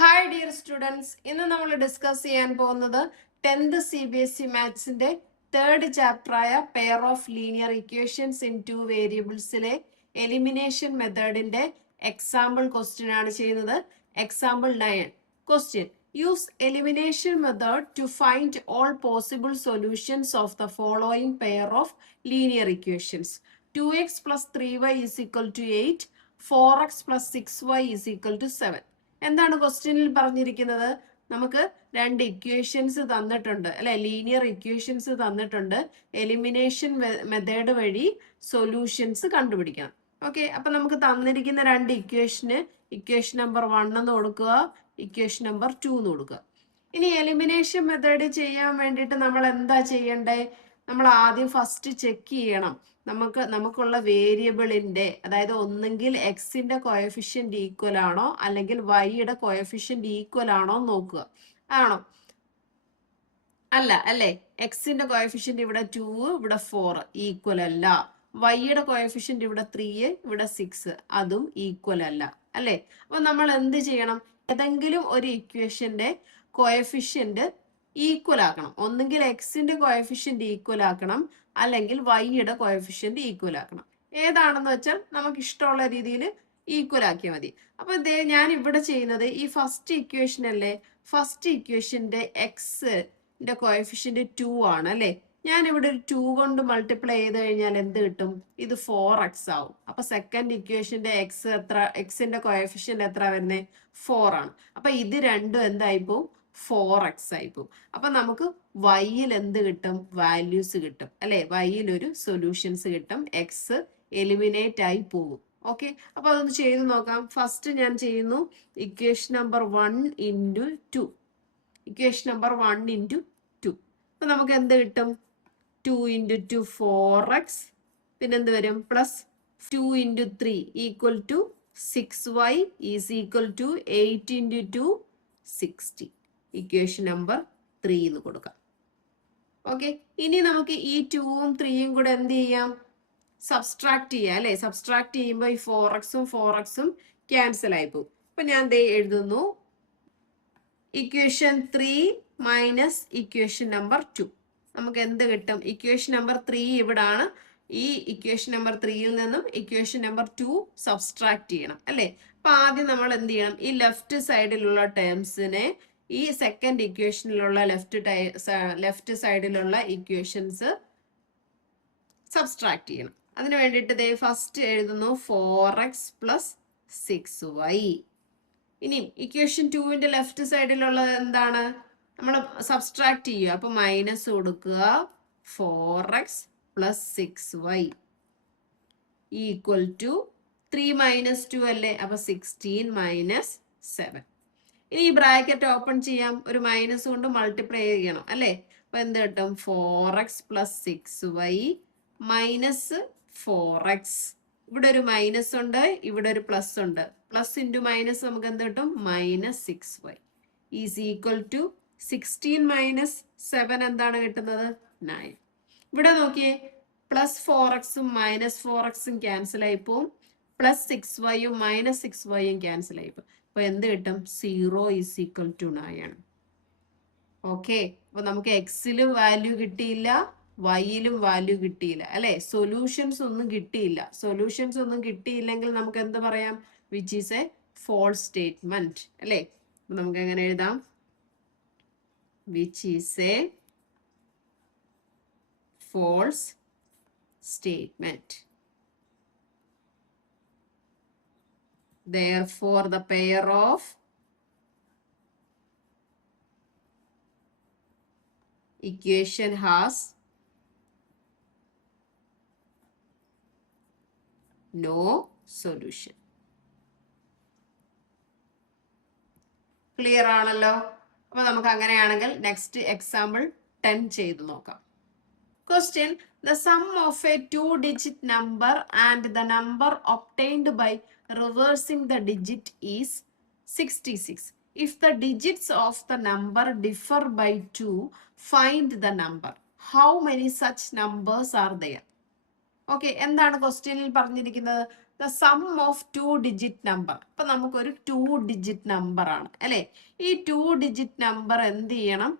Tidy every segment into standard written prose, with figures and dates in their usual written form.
Hi dear students, ഇന്ന് നമ്മൾ discuss ചെയ്യാൻ പോകുന്നത് 10th CBSE മാത്സിന്റെ തേർഡ് ചാപ്റ്ററായ pair of linear equations in two വേരിയബിൾസിലെ എലിമിനേഷൻ മെത്തേഡിന്റെ എക്സാമ്പിൾ ക്വസ്റ്റ്യൻ ആണ് ചെയ്യുന്നത്. Example 9 question: use elimination method to find all possible solutions of the following pair of linear equations. 2x plus 3y is equal to 8, 4x plus 6y is equal to 7. എന്താണ് ക്വസ്റ്റ്യനിൽ പറഞ്ഞിരിക്കുന്നത്? നമുക്ക് രണ്ട് equations തന്നിട്ടുണ്ട് അല്ലെ, linear equations തന്നിട്ടുണ്ട്. Elimination method വഴി solutions കണ്ടുപിടിക്കണം. ഓക്കെ, അപ്പൊ നമുക്ക് തന്നിരിക്കുന്ന രണ്ട് ഇക്വേഷൻ നമ്പർ 1 എന്ന് കൊടുക്കുക, ഇക്വേഷൻ നമ്പർ 2 എന്ന് കൊടുക്കുക. ഇനി എലിമിനേഷൻ മെത്തേഡ് ചെയ്യാൻ വേണ്ടിയിട്ട് നമ്മൾ എന്താ ചെയ്യണ്ടേ? നമ്മൾ ആദ്യം ഫസ്റ്റ് ചെക്ക് ചെയ്യണം നമുക്കുള്ള വേരിയബിളിന്റെ, അതായത് ഒന്നെങ്കിൽ എക്സിന്റെ കോയഫിഷ്യന്റ് ഈക്വൽ ആണോ അല്ലെങ്കിൽ വൈയുടെ കോയഫിഷ്യന്റ് ഈക്വൽ ആണോ നോക്കുക. ആണോ? അല്ല അല്ലേ? എക്സിന്റെ കോയഫിഷ്യന്റ് ഇവിടെ 2, ഇവിടെ 4 ഈക്വൽ അല്ല. വൈയുടെ കോയഫിഷ്യന്റ് ഇവിടെ 3, ഇവിടെ 6 അതും ഈക്വൽ അല്ല അല്ലേ? അപ്പൊ നമ്മൾ എന്ത് ചെയ്യണം? ഏതെങ്കിലും ഒരു ഇക്വേഷന്റെ കോയഫിഷ്യന്റ് ഈക്വൽ ആക്കണം. ഒന്നുകിൽ എക്സിന്റെ കോയഫിഷ്യന്റ് ഈക്വൽ ആക്കണം, അല്ലെങ്കിൽ വൈയുടെ കോയഫിഷ്യന്റ് ഈക്വൽ ആക്കണം. ഏതാണെന്ന് വെച്ചാൽ നമുക്ക് ഇഷ്ടമുള്ള രീതിയിൽ ഈക്വൽ ആക്കിയാൽ മതി. അപ്പൊ ഞാൻ ഇവിടെ ചെയ്യുന്നത് ഈ ഫസ്റ്റ് ഇക്വേഷൻ അല്ലേ, ഫസ്റ്റ് ഇക്വേഷന്റെ എക്സിന്റെ കോയഫിഷ്യന്റ് 2 ആണ് അല്ലെ. ഞാൻ ഇവിടെ ഒരു 2 കൊണ്ട് മൾട്ടിപ്ലൈ ചെയ്ത് കഴിഞ്ഞാൽ എന്ത് കിട്ടും? ഇത് 4x ആവും. അപ്പൊ സെക്കൻഡ് ഇക്വേഷന്റെ എക്സിന്റെ കോയഫിഷ്യന്റ് എത്ര വരുന്നത്? 4 ആണ്. അപ്പൊ ഇത് രണ്ടും എന്തായിപ്പോ? 4x ആയിപ്പോ. അപ്പൊ നമുക്ക് വൈയിൽ എന്ത് കിട്ടും? വാല്യൂസ് കിട്ടും അല്ലെ. വൈയിൽ ഒരു സൊല്യൂഷൻസ് കിട്ടും. എക്സ് എലിമിനേറ്റ് ആയി പോകും. ഓക്കെ, അപ്പൊ അതൊന്ന് ചെയ്ത് നോക്കാം. ഫസ്റ്റ് ഞാൻ ചെയ്യുന്നു equation number 1 into 2. Equation number 1 into 2. അപ്പൊ നമുക്ക് എന്ത് കിട്ടും? 2 ഇൻറ്റു 2 4x, പിന്നെ എന്ത് വരും? Plus 2 into 3 equal to 6y is equal to 8 into 2 60. Equation number 3 എന്ന് കൊടുക്കാം. ഓക്കെ, ഇനി നമുക്ക് ഈ 2ഉം 3യും കൂടെ എന്ത് ചെയ്യാം? സബ്സ്ട്രാക്ട് ചെയ്യാം അല്ലെ. സബ്സ്ട്രാക്ട് ചെയ്യുമ്പോൾ ഈ 4xഉം ക്യാൻസൽ ആയി പോകും. അപ്പൊ ഞാൻ എഴുതുന്നു ഇക്വേഷൻ 3 മൈനസ് ഇക്വേഷൻ നമ്പർ 2. നമുക്ക് എന്ത് കിട്ടും? ഇക്വേഷൻ നമ്പർ 3 ഇവിടാണ്. ഈ ഇക്വേഷൻ നമ്പർ 3യിൽ നിന്നും ഇക്വേഷൻ നമ്പർ 2 സബ്സ്ട്രാക്ട് ചെയ്യണം അല്ലെ. അപ്പൊ ആദ്യം നമ്മൾ എന്ത് ചെയ്യണം? ഈ ലെഫ്റ്റ് സൈഡിലുള്ള ടേംസിനെ ഈ സെക്കൻഡ് ഇക്വേഷനിലുള്ള ലെഫ്റ്റ് സൈഡിലുള്ള ഇക്വേഷൻസ് സബ്സ്ട്രാക്ട് ചെയ്യണം. അതിന് വേണ്ടിയിട്ട് ഫസ്റ്റ് എഴുതുന്നു 4x പ്ലസ് 6y. ഇനി ഇക്വേഷൻ 2വിന്റെ ലെഫ്റ്റ് സൈഡിലുള്ളത് എന്താണ്? നമ്മൾ സബ്സ്ട്രാക്ട് ചെയ്യുക. അപ്പൊ മൈനസ് കൊടുക്കുക. 4x plus 6y equal to 3 minus 2 അല്ലേ. അപ്പൊ 16 മൈനസ് 7. ഇനി ഈ ബ്രാക്കറ്റ് ഓപ്പൺ ചെയ്യാം. ഒരു മൈനസ് കൊണ്ട് മൾട്ടിപ്ലൈ ചെയ്യണം അല്ലേ. അപ്പൊ എന്ത് കിട്ടും? 4x plus 6y minus 4x. ഇവിടെ ഒരു മൈനസ് ഉണ്ട്, ഇവിടെ ഒരു പ്ലസ് ഉണ്ട്. പ്ലസ് ഇൻറ്റു മൈനസ് നമുക്ക് എന്ത് കിട്ടും? Minus 6y is equal to 16 minus 7 എന്താണ് കിട്ടുന്നത്? 9. ഇവിടെ നോക്കിയേ, പ്ലസ് 4xഉം മൈനസ് 4xഉം ക്യാൻസൽ ആയി പോവും. പ്ലസ് 6yയും മൈനസ് 6yയും ക്യാൻസൽ ആയി പോകും. അപ്പൊ എന്ത് കിട്ടും? 0 ഈസ് ഈക്വൽ ടു 9 ആണ്. ഓക്കെ, അപ്പൊ നമുക്ക് എക്സിലും വാല്യൂ കിട്ടിയില്ല, വൈയിലും വാല്യൂ കിട്ടിയില്ല അല്ലെ. സൊല്യൂഷൻസ് ഒന്നും കിട്ടിയില്ല. സൊല്യൂഷൻസ് ഒന്നും കിട്ടിയില്ലെങ്കിൽ നമുക്ക് എന്ത് പറയാം? Which is a false statement അല്ലെ. നമുക്ക് എങ്ങനെ എഴുതാം? Which is a false statement. Therefore, the pair of equation has no solution. Clear ആണല്ലോ? അപ്പൊ നമുക്ക് അങ്ങനെയാണെങ്കിൽ നെക്സ്റ്റ് എക്സാമ്പിൾ 10 ചെയ്ത് നോക്കാം. Question: the sum of a 2-digit number and the number obtained by reversing the digit is 66. If the digits of the number differ by 2, find the number. How many such numbers are there? Okay, എന്താണ് ക്വസ്റ്റ്യനിൽ പറഞ്ഞിരിക്കുന്നത്? The sum of 2 digit number. അപ്പൊ നമുക്കൊരു 2 digit number ആണ് അല്ലെ. ഈ 2 digit number എന്ത് ചെയ്യണം,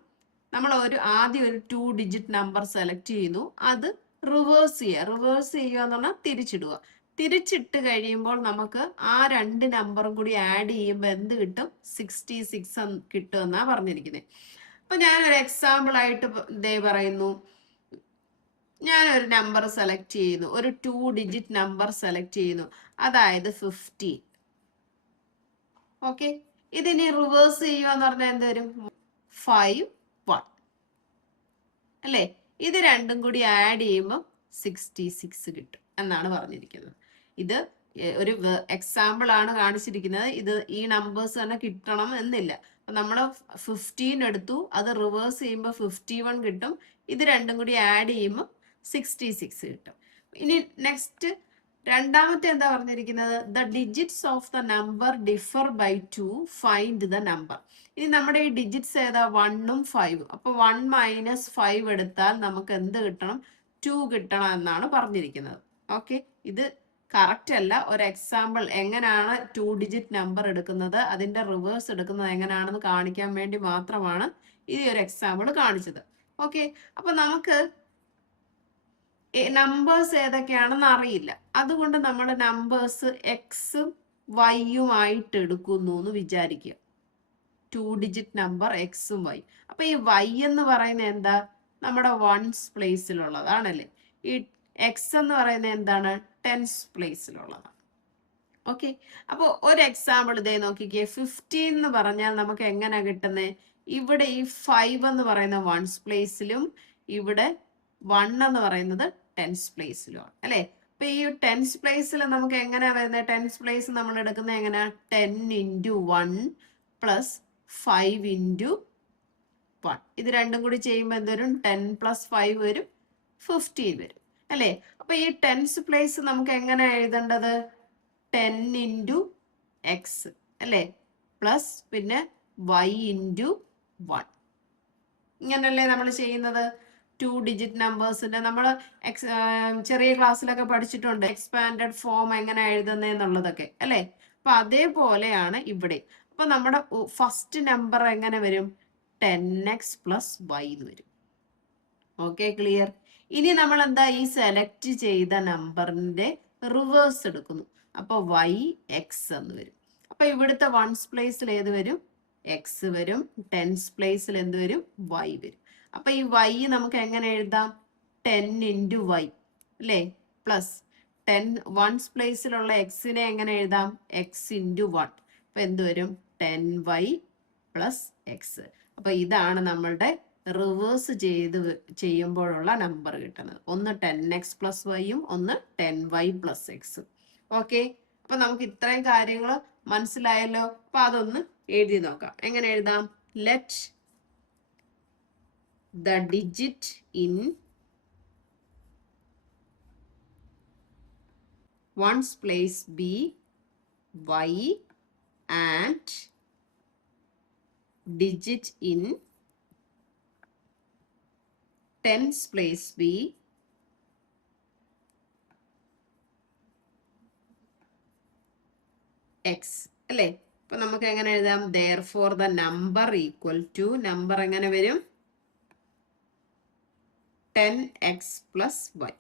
നമ്മൾ ആദ്യം ഒരു 2 ഡിജിറ്റ് നമ്പർ സെലക്ട് ചെയ്യുന്നു, അത് റിവേഴ്സ് ചെയ്യുക. റിവേഴ്സ് ചെയ്യുക എന്ന് പറഞ്ഞാൽ തിരിച്ചിടുക. തിരിച്ചിട്ട് കഴിയുമ്പോൾ നമുക്ക് ആ 2 നമ്പറും കൂടി ആഡ് ചെയ്യുമ്പോൾ എന്ത് കിട്ടും, 66 കിട്ടും എന്നാ പറഞ്ഞിരിക്കുന്നത്. അപ്പൊ ഞാനൊരു എക്സാമ്പിൾ ആയിട്ട് ഇതേ പറയുന്നു, ഞാനൊരു നമ്പർ സെലക്ട് ചെയ്യുന്നു, ഒരു 2 ഡിജിറ്റ് നമ്പർ സെലക്ട് ചെയ്യുന്നു, അതായത് 15. ഓക്കെ, ഇതിനി റിവേഴ്സ് ചെയ്യുക എന്ന് പറഞ്ഞാൽ എന്ത് വരും, 5 1 അല്ലേ. ഇത് രണ്ടും കൂടി ആഡ് ചെയ്യുമ്പോൾ 66 കിട്ടും എന്നാണ് പറഞ്ഞിരിക്കുന്നത്. ഇത് ഒരു എക്സാമ്പിൾ ആണ് കാണിച്ചിരിക്കുന്നത്. ഇത് ഈ നമ്പേഴ്സ് തന്നെ കിട്ടണം എന്നില്ല. അപ്പൊ നമ്മൾ 15 എടുത്തു, അത് റിവേഴ്സ് ചെയ്യുമ്പോൾ 51 കിട്ടും. ഇത് രണ്ടും കൂടി ആഡ് ചെയ്യുമ്പോൾ 66 കിട്ടും. ഇനി നെക്സ്റ്റ് രണ്ടാമത്തെ എന്താ പറഞ്ഞിരിക്കുന്നത്, the digits of the number differ by 2 find the number. ഇനി നമ്മുടെ ഈ ഡിജിറ്റ്സ് ഏതാ, 1ഉം 5ഉം. അപ്പൊ 1 മൈനസ് 5 എടുത്താൽ നമുക്ക് എന്ത് കിട്ടണം, 2 കിട്ടണം എന്നാണ് പറഞ്ഞിരിക്കുന്നത്. ഓക്കെ, ഇത് കറക്റ്റ് അല്ല. ഒരു എക്സാമ്പിൾ എങ്ങനെയാണ് 2 ഡിജിറ്റ് നമ്പർ എടുക്കുന്നത്, അതിന്റെ റിവേഴ്സ് എടുക്കുന്നത് എങ്ങനെയാണെന്ന് കാണിക്കാൻ വേണ്ടി മാത്രമാണ് ഈ ഒരു എക്സാമ്പിൾ കാണിച്ചത്. ഓക്കെ, അപ്പൊ നമുക്ക് നമ്പേഴ്സ് ഏതൊക്കെയാണെന്ന് അറിയില്ല. അതുകൊണ്ട് നമ്മുടെ നമ്പേഴ്സ് എക്സും വൈയും ആയിട്ട് എടുക്കുന്നു എന്ന് വിചാരിക്കുക. 2 ഡിജിറ്റ് നമ്പർ എക്സും വൈ. അപ്പൊ ഈ വൈ എന്ന് പറയുന്നത് എന്താ, നമ്മുടെ വൺസ് പ്ലേസിലുള്ളതാണല്ലേ. ഈ എക്സ് എന്ന് പറയുന്നത് എന്താണ്, ടെൻസ് പ്ലേസിലുള്ളതാണ്. ഓക്കെ, അപ്പോൾ ഒരു എക്സാമ്പിൾ ഇതേ നോക്കിക്കേ. 15 എന്ന് പറഞ്ഞാൽ നമുക്ക് എങ്ങനെയാ കിട്ടുന്നത്, ഇവിടെ ഈ 5 എന്ന് പറയുന്ന വൺസ് പ്ലേസിലും ഇവിടെ 1 എന്ന് പറയുന്നത് ടെൻസ് പ്ലേസിലുമാണ് അല്ലെ. അപ്പൊ ഈ ടെൻസ് പ്ലേസിൽ നമുക്ക് എങ്ങനെയാ വരുന്നത്, ടെൻസ് പ്ലേസ് നമ്മൾ എടുക്കുന്നത് എങ്ങനെയാ, 10 × 1 + 5 × 1. ഇത് രണ്ടും കൂടി ചെയ്യുമ്പോൾ എന്ത് വരും, 10 + 5 വരും, 15 വരും അല്ലെ. അപ്പൊ ഈ ടെൻസ് പ്ലേസ് നമുക്ക് എങ്ങനെ എഴുതേണ്ടത്, 10 × x അല്ലെ, പ്ലസ് പിന്നെ y × 1. ഇങ്ങനല്ലേ നമ്മൾ ചെയ്യുന്നത് 2 ഡിജിറ്റ് നമ്പേഴ്സിന്റെ. നമ്മൾ ചെറിയ ക്ലാസ്സിലൊക്കെ പഠിച്ചിട്ടുണ്ട് എക്സ്പാൻഡഡ് ഫോം എങ്ങനെ എഴുതുന്നതെന്നുള്ളതൊക്കെ അല്ലെ. അപ്പൊ അതേപോലെയാണ് ഇവിടെ. അപ്പൊ നമ്മുടെ ഫസ്റ്റ് നമ്പർ എങ്ങനെ വരും, 10x + y എന്ന് വരും. Okay, clear. ഇനി നമ്മൾ എന്താ, ഈ സെലക്ട് ചെയ്ത നമ്പറിന്റെ റിവേഴ്സ് എടുക്കുന്നു. അപ്പൊ y x എന്ന് വരും. അപ്പൊ ഇവിടുത്തെ വൺസ് പ്ലേസിൽ ഏത് വരും, എക്സ് വരും. ടെൻസ് പ്ലേസിൽ എന്ത് വരും, y വരും. അപ്പൊ ഈ y നമുക്ക് എങ്ങനെ എഴുതാം, 10 × y അല്ലേ, പ്ലസ് 10 വൺസ് പ്ലേസിലുള്ള എക്സിനെ എങ്ങനെ എഴുതാം, x × 1. അപ്പൊ എന്ത് വരും, 10y + x. അപ്പൊ ഇതാണ് നമ്മളുടെ റിവേഴ്സ് ചെയ്യുമ്പോഴുള്ള നമ്പർ കിട്ടുന്നത്. ഒന്ന് 10x + y-യും ഒന്ന് 10y + x-ഉം. ഓക്കെ, അപ്പൊ നമുക്ക് ഇത്രയും കാര്യങ്ങൾ മനസ്സിലായല്ലോ. അപ്പൊ അതൊന്ന് എഴുതി നോക്കാം. എങ്ങനെ എഴുതാം, let the digit in ones place be y and digit in tens place be x അല്ലേ. അപ്പൊ നമുക്ക് എങ്ങനെ എഴുതാം, therefore the number equal to, number എങ്ങനെ വരും, 10x + y.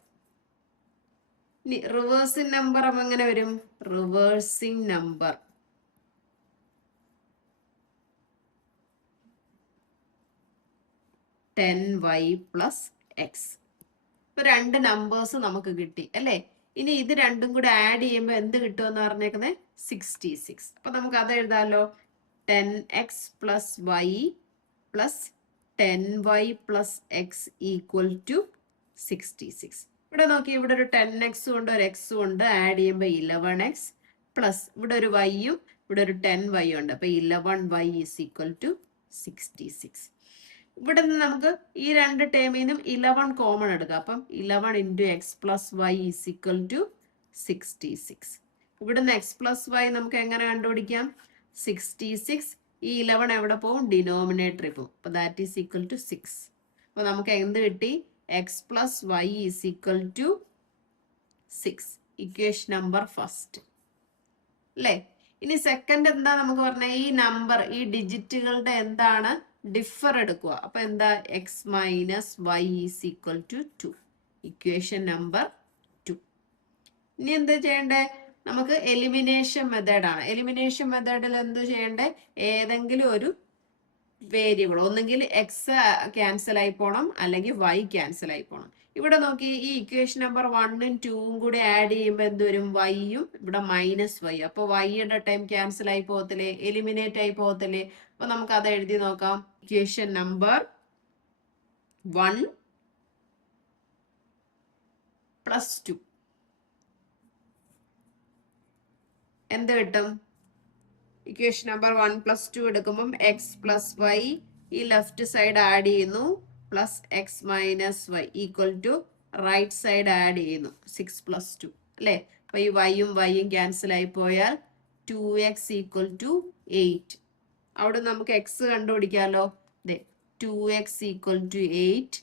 ഇനി റിവേഴ്സിംഗ് നമ്പർ എങ്ങനെ വരും, റിവേഴ്സിംഗ് നമ്പർ 10y + x. ഇപ്പൊ 2 നമ്പേഴ്സ് നമുക്ക് കിട്ടി അല്ലേ. ഇനി ഇത് രണ്ടും കൂടെ ആഡ് ചെയ്യുമ്പോൾ എന്ത് കിട്ടുമെന്ന് പറഞ്ഞേക്കുന്നത്, 66. അപ്പൊ നമുക്ക് അത് എഴുതാമല്ലോ, 10x + y + 10y + x = 66. ഇവിടെ നോക്കി, ഇവിടെ ഒരു 10x ഉണ്ട്, ഒരു x ഉണ്ട്, ആഡ് ചെയ്യുമ്പോൾ 11x പ്ലസ് ഇവിടെ ഒരു y-യും ഇവിടെ ഒരു 10y ഉണ്ട്. അപ്പൊ 11y = 66. ഇവിടെ നിന്ന് നമുക്ക് ഈ രണ്ട് ടേമിൽ നിന്നും 11 കോമൺ എടുക്കാം. അപ്പം 11 × x + y = 66. ഇവിടുന്ന് x + y നമുക്ക് എങ്ങനെ കണ്ടുപിടിക്കാം, 66. ഈ 11 എവിടെ പോകും, ഡിനോമിനേറ്ററിൽ പോകും. അപ്പൊ ദാറ്റ് ഈസ് ഈക്വൽ ടു 6. അപ്പൊ നമുക്ക് എന്ത് കിട്ടി, x + y = 6. Equation number first അല്ലേ. ഇനി സെക്കൻഡ് എന്താ നമുക്ക് പറഞ്ഞാൽ ഈ നമ്പർ ഈ ഡിജിറ്റുകളുടെ എന്താണ് ഡിഫർ എടുക്കുക. അപ്പൊ എന്താ x minus y is equal to 2, equation number 2. ഇനി എന്താ ചെയ്യണ്ടേ, നമുക്ക് എലിമിനേഷൻ മെത്തേഡാണ്. എലിമിനേഷൻ മെത്തേഡിൽ എന്ത് ചെയ്യണ്ടേ, ഏതെങ്കിലും ഒരു വേരിയബിൾ ഒന്നെങ്കിൽ എക്സ് ക്യാൻസൽ ആയി പോണം അല്ലെങ്കിൽ വൈ ക്യാൻസൽ ആയി പോണം. ഇവിടെ നോക്കി ഈ ഇക്വേഷൻ നമ്പർ 1ഉം 2ഉം കൂടി ആഡ് ചെയ്യുമ്പോൾ എന്ത് വരും, വൈയും ഇവിടെ മൈനസ് വൈ. അപ്പൊ വൈയുടെ ടൈം ക്യാൻസൽ ആയി പോകത്തില്ലേ, എലിമിനേറ്റ് ആയി പോകത്തില്ലേ. അപ്പൊ നമുക്ക് അത് എഴുതി നോക്കാം. ഇക്വേഷൻ നമ്പർ 1 പ്ലസ് 2 എന്ത് കിട്ടും, ഇക്വേഷൻ നമ്പർ 1 പ്ലസ് 2 എടുക്കുമ്പം എക്സ് പ്ലസ് വൈ ഈ ലെഫ്റ്റ് സൈഡ് ആഡ് ചെയ്യുന്നു plus x minus y equal to right side add ചെയ്യുന്നു 6 പ്ലസ് 2 അല്ലേ. അപ്പൊ ഈ വൈയും വൈയും ക്യാൻസൽ ആയി പോയാൽ 2x ഈക്വൽ ടു 8. അവിടെ നമുക്ക് എക്സ് കണ്ടുപിടിക്കാമല്ലോ. 2x equal to 8,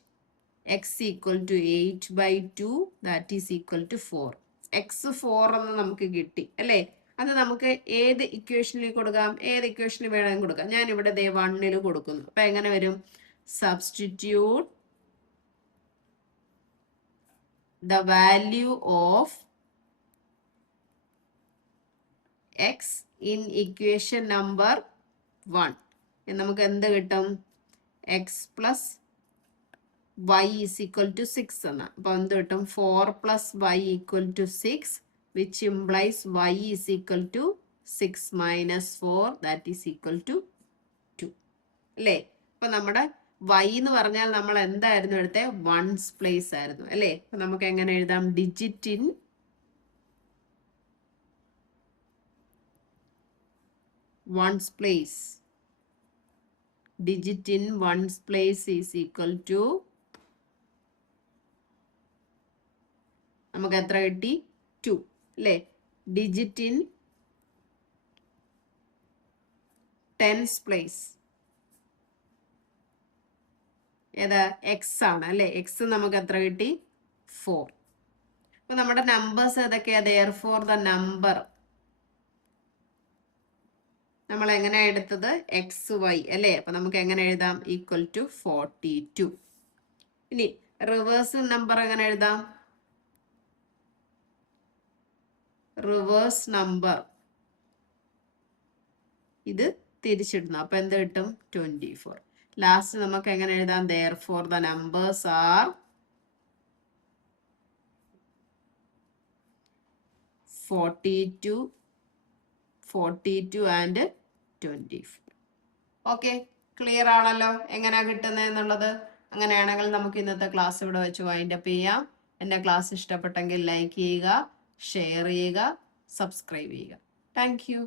x equal to 8/2 that is equal to 4. X 4 എന്ന് നമുക്ക് കിട്ടി അല്ലേ. അത് നമുക്ക് ഏത് ഇക്വേഷനിൽ കൊടുക്കാം, ഏത് ഇക്വേഷനിൽ വേണമെങ്കിൽ കൊടുക്കാം. ഞാൻ ഇവിടെ 1ൽ കൊടുക്കുന്നു. അപ്പൊ എങ്ങനെ വരും, substitute the value of x in equation number 1. നമുക്ക് എന്ത് കിട്ടും, x plus y is equal to 6 എന്നാണ്. അപ്പൊ എന്ത് കിട്ടും, 4 plus y equal to 6 which implies y is equal to 6 minus 4 that is equal to 2 അല്ലേ. അപ്പൊ നമ്മുടെ y എന്ന് പറഞ്ഞാൽ നമ്മൾ എന്തായിരുന്നു എടുത്തേ, വൺസ് പ്ലേസ് ആയിരുന്നു അല്ലേ. അപ്പൊ നമുക്ക് എങ്ങനെ എഴുതാം, digit in ones place, digit in ones place is equal to നമുക്ക് എത്ര കിട്ടി, 2 അല്ലേ. ഡിജിറ്റ് ഇൻ ടെൻസ് പ്ലേസ് ഏതാ, എക്സ് ആണ് അല്ലെ. എക്സ് നമുക്ക് എത്ര കിട്ടി, 4. അപ്പൊ നമ്മുടെ നമ്പേഴ്സ് ഏതൊക്കെയാ, therefore the number നമ്മൾ എങ്ങനെ എടുത്തത്, എക്സ് വൈ അല്ലേ. അപ്പൊ നമുക്ക് എങ്ങനെ എഴുതാം, ഈക്വൽ ടു 42. ഇനി റിവേഴ്സ് നമ്പർ എങ്ങനെ എഴുതാം, റിവേഴ്സ് നമ്പർ ഇത് തിരിച്ചിടുന്നു. അപ്പൊ എന്ത് കിട്ടും, 24. ലാസ്റ്റ് നമുക്ക് എങ്ങനെ എഴുതാം, therefore the numbers are 42 and 24. Okay, clear ആണല്ലോ എങ്ങനെയാ കിട്ടുന്നത് എന്നുള്ളത്. അങ്ങനെയാണെങ്കിൽ നമുക്ക് ഇന്നത്തെ ക്ലാസ് ഇവിടെ വെച്ച് വൈൻഡപ്പ് ചെയ്യാം. എൻ്റെ ക്ലാസ് ഇഷ്ടപ്പെട്ടെങ്കിൽ ലൈക്ക് ചെയ്യുക, ഷെയർ ചെയ്യുക, സബ്സ്ക്രൈബ് ചെയ്യുക. Thank you.